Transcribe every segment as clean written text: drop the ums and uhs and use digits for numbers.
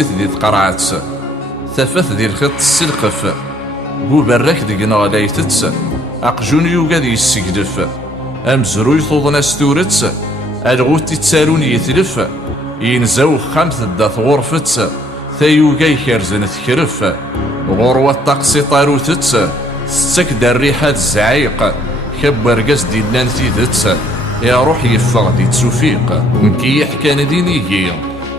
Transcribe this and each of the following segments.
تمسيت دي تقرعت ثفث دي الخط السلقف بو براك دقنا غلايتت أقجون يوغاد يسقدف أمزرو يطوضنا ستورت الغوت تسالون يتلف ينزاو خمس دات غرفت ثيوغا يكرزن تكرف غروة الطقس طاروتت ستك الريحة الزعيق كبر قصدي لان تيدت يا روح يفغ دي تسوفيق نكي يحكان دينيكي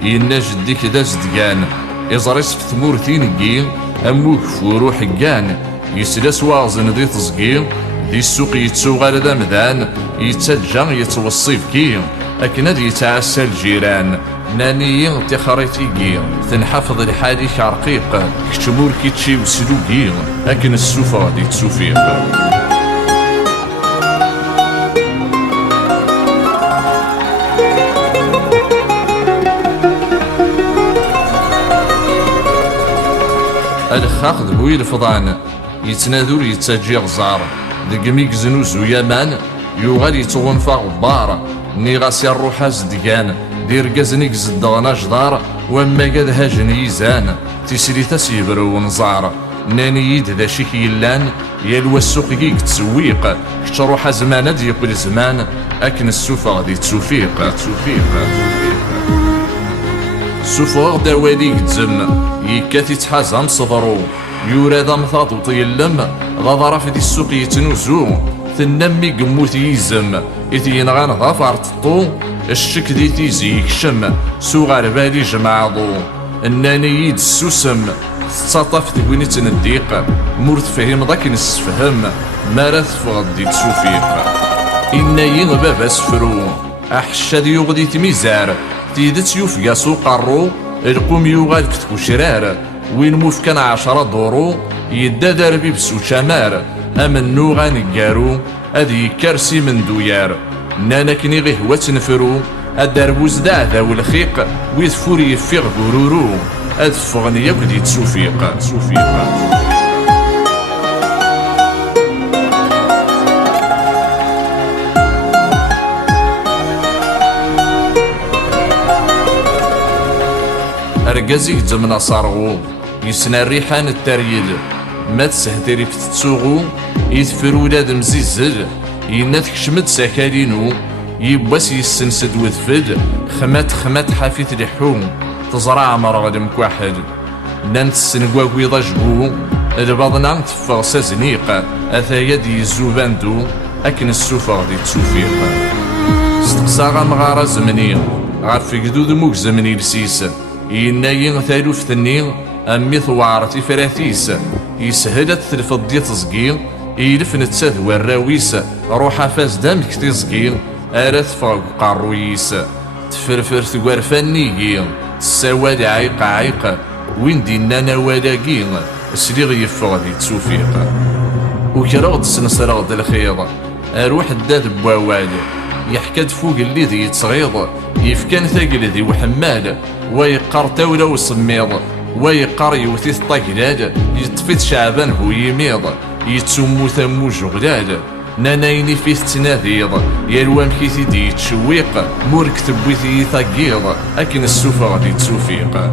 ينجد ديك دا زدقان إزريس في ثمورتين كي أموك فورو حقان يسلاس واغزن دي تزقي دي السوق يتسوغال دا مدان يتسجى يتوصيف كي أكنا دي يتعسى الجيران ناني تخريتي كي تنحفظ الحالي كرقيق كتمور كيتشي وسلوكي أكن السوفا دي تسوفيق الخاخ ذبوي الفضان يتنادور يتسجي غزار دقميك زنوزو يامان يوغال يتغنفا غبار نيغاسي الروح زدقان دير قزنيك زدغنا جدار وما قد هاجن يزان تسري تسيبرو ونزار ناني يد ذا شيك يلان يلوى السوق كيك تسويق كتروح زمان ديقل زمان أكن السوفا غادي تسوفيق سوفغ دواليك تزم يكاتي تحازم صدرو يورا ذا مثاط وطيلم غضرا في دي السوق يتنوزو تنمي قموت يزم إذ ينغان ظفر تطو الشك دي تيزي يكشم سوغار بالي جمعضو الناني يد السوسم تساطف تقويني تنديق مورت فهم ذاك نسفهم مارا تفغد دي تسوفيق إنا ينغباب اسفرو أحشاد يغدي تميزار تيدت يوفيا سوق الرو القوم يوغال كتبو شرار وين موف كان 10 دورو يدا دربي بسو شمار امن نوغان قارو اذي كرسي من دويار نانا كني غي هو تنفرو الدربوز دا ذا والخيق ويثفور يفيغ برورو اذفغني يبدي تسوفيق أرقازيك زمنا صارغو يسنى الريحان التريد ما تسهتري في تتسوغو يثفر ولاد مزيزل يناثك شمد ساكالينو يباس يسنسد وذفد خمات حافيت لحوم تزرع مرغد مكواحد نانت السنقواكوي ضجبو البضنا تفغ سازنيق أثايا دي الزوباندو أكن السوفا غدي تسوفيق استقصاغا مغارة زمني غاف قدود موك زمني لسيس ينايين ثالوف ثني أمي ثوارتي فراتيس يسهلت تلفض دي تزقيل يلف نتساد والراويس روحا فاز دامك تزقيل أرث فوق قارويس تفرفر ثقار فنيقيل تساوالي عيق وين دينانا ولاقيل سليغ يفغ دي تسوفيق وكراغد سنسراغد الخيض أروح الداد بواوال يحكاد فوق اللي ذي يتصغيض يفكان ثاقل ذي وحمال ويقار تاولا وصميض ويقار يوثي الطقلال يطفيت شعبان هو يميض يتسمو ثمو جغلال نانايني فيه تناذيض يالوام كيثي دي يتشويق مورك تبويثي يثقيض أكن السوفا غادي تسوفيق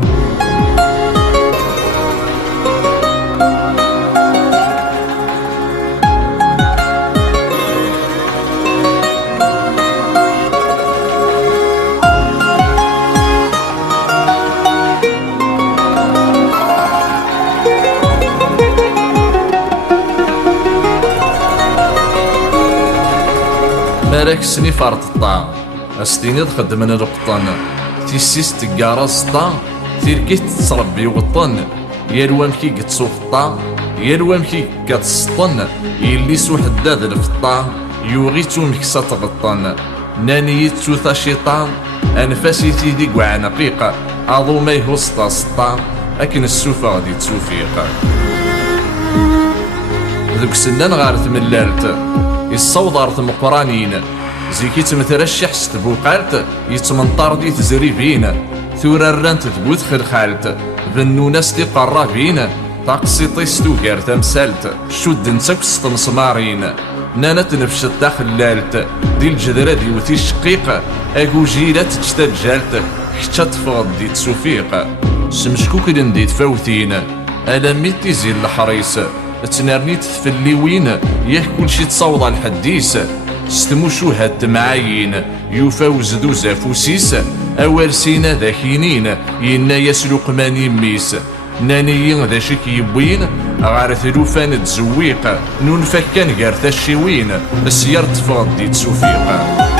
مالك سني فارط الطا استيني تخدم من القطن تيسيس تقارا سطا تيركيت تربي وطن يالوام كي قتصوف الطا يالوام كي قتصطن يلي سو حداد الفطا يوغيتو مكسا تغطن ناني توثا شيطان انفاسي تيدي قوعنقيق عضو ما يهوسطا سطا اكن السوفا غادي تسوفيق ذوك سنان غارت من لارت يصوضرت مقرانين زيكي تمترشح ستبوقالت يتمنطر دي تزريبين ثورا رانت تبوت خلخالت ذنو ناس تي قرابين تاقسيطيس توغار تمسالت شود نساك ستنسمارين نانا تنفشت داخلالت دي الجدرة دي وتي الشقيق اكو جيلة تجتاد جالت حتى تفغض دي تسوفيق سمشكوك لندي تفاوتين ألمي تيزي الحريص تنرني تفليوين ياه كلشي تصوض الحديث ستموشو هاد معايين يوفاوز دوزا فوسيس أوارسينا ذاكينين ينا يسلق ماني ميس نانيين ذا شك يبوين غار ثلوفان تزويق نون فكان غير تشيوين السيار تفغض دي تسوفيق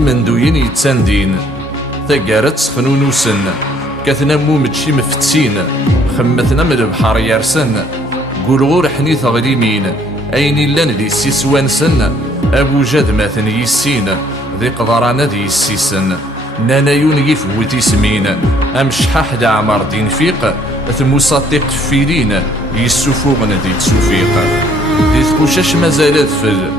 إمندوين يتساندين ثقارت سخنون وسن كاثنا ممتشي مفتسين خمتنا من البحر يارسن قول غور حني ثغليمين أين لان ذي السيسوان سن أبو جاد ماثن يسين ذي قضرانا ذي السيسن نانايون يفوت يسمين أمشحاح دا عمر دين فيق ثموساطيق فيلين يسوفوغن ذي تسوفيق ذي تخوشاش مازال ذفل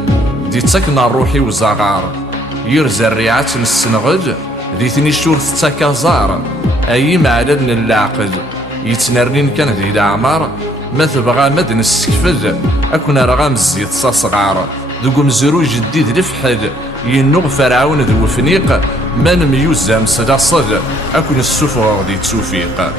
ذي تسكنا روحي وزغار يرزى الريعات السنغل ذي ثني شور تتكازار أي معلن العقل يتنرنين كان ذي الأعمار ما تبغى مدن السكفل أكون رغام الزيت صاصغار ذوق مزرو جديد لفحل ينوغ فرعون ذو فنيق ما نميوزام سلاصل أكون السفر ذي تسوفيق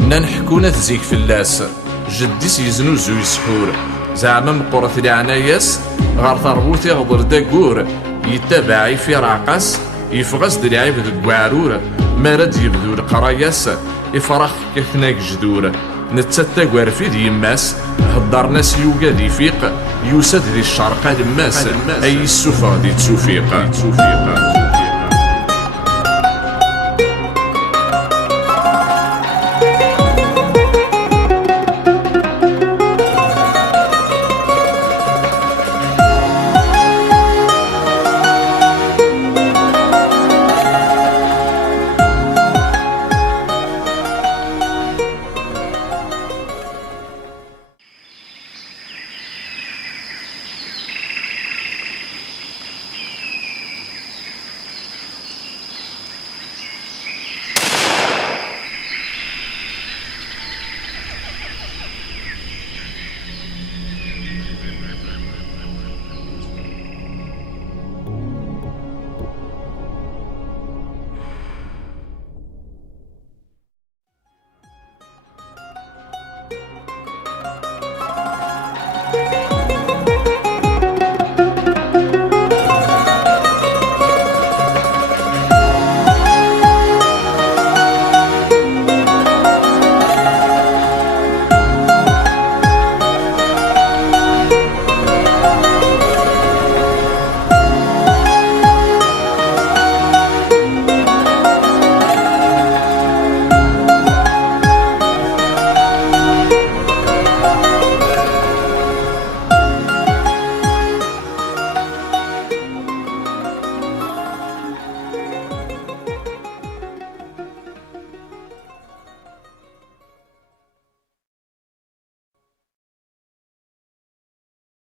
ننحكونا تزيك في اللاس جديس يزنوزو يسحور زعما مقرث العناياس غار ثربوثي غضر داكور يتبعي في راقص يفغس دلعيب ذو عرور ما رد يبدو القراياس يفرح كثناك جدور نتستا في ذي يماس هدار ناس يوغا ذي فيق يوسد ذي الشرق الماس أي السفر ذي تسوفيق